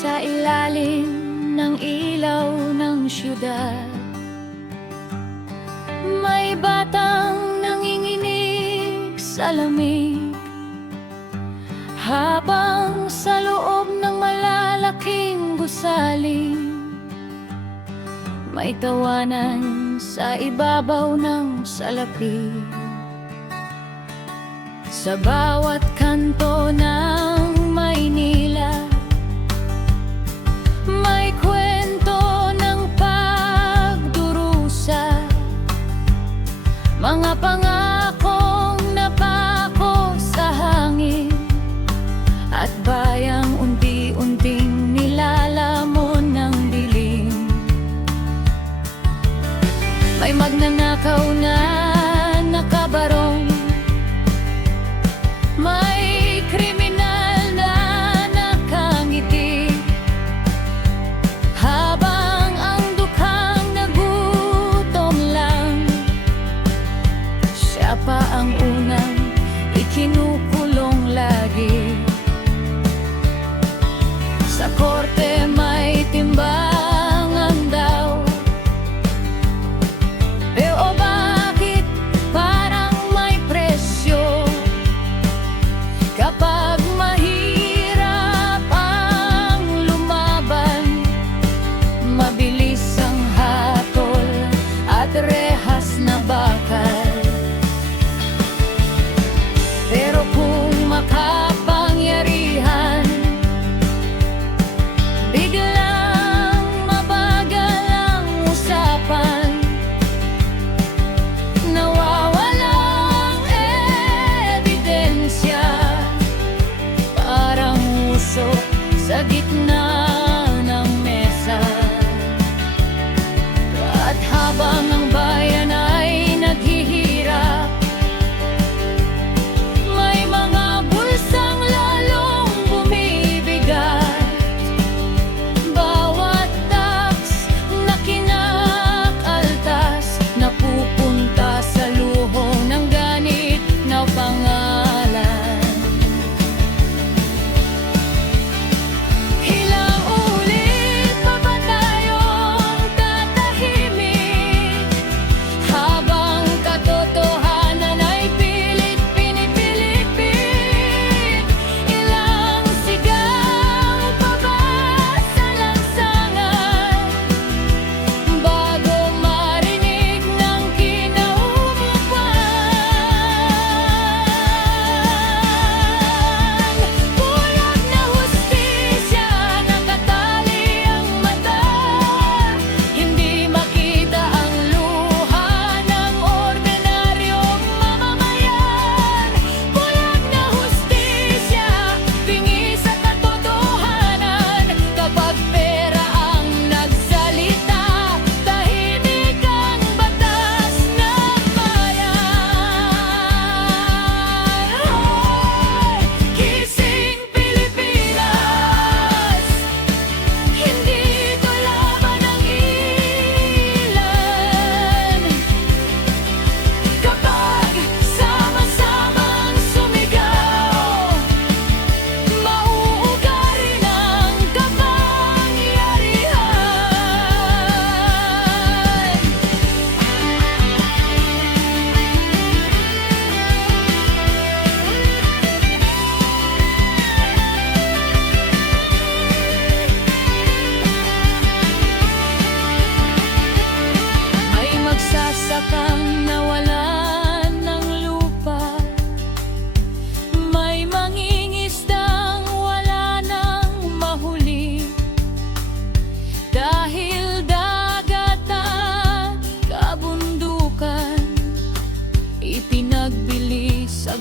sa ilalim ng ilaw ng siyudad. May batang nanginginig sa lamig, habang sa loob ng malalaking gusali may tawanan sa ibabaw ng salapi. Sa bawat kanto ng Maynila may kwento ng pagdurusa, mga pangakong napako sa hangin, at bayang unti-unting nilalamon ng dilim. May magnanakaw na nakabarong, may kriminal na nakangiti, habang ang dukhang nagutom lang, siya pa ang unang ikinukulong lagi. Sa korte may timbangan daw, pero bakit parang may presyo? Kapag mahirap ang lumaban, mabilis ang hatol at rehas na bakal. Pero kung makapangyarihan, biglang mabagal ang usapan, nawawalang ebidensya, parang usok sa gitna ng mesa. At habang ang bayan ay naghihirap, may mga bulsang lalong bumibigat. Bawat tax na kinakaltas napupunta sa luho ng ganit na pangalan. Ilang ulit pa ba tayong tatahimik, habang katotohanan ay pilit pinipilipit? Ilang sigaw pa ba sa lansangan, bago marinig ng kinauupuan? Bulag na hustisya, nakatali ang mata, hindi makita ang luha ng ordinaryong mamamayan. Bulag na hustisya, bingi sa katotohanan, kapag pera ang nagsalita, tahimik ang batas ng bayan. Hoy, gising Pilipinas, hindi ito laban ng ilan. Kapag sama-samang sumigaw, mauugarin ang kapangyarihan. May magsasakang nawalan ng lupa, may mangingisdang wala nang mahuli, dahil dagat at kabundukan ipinagbili sa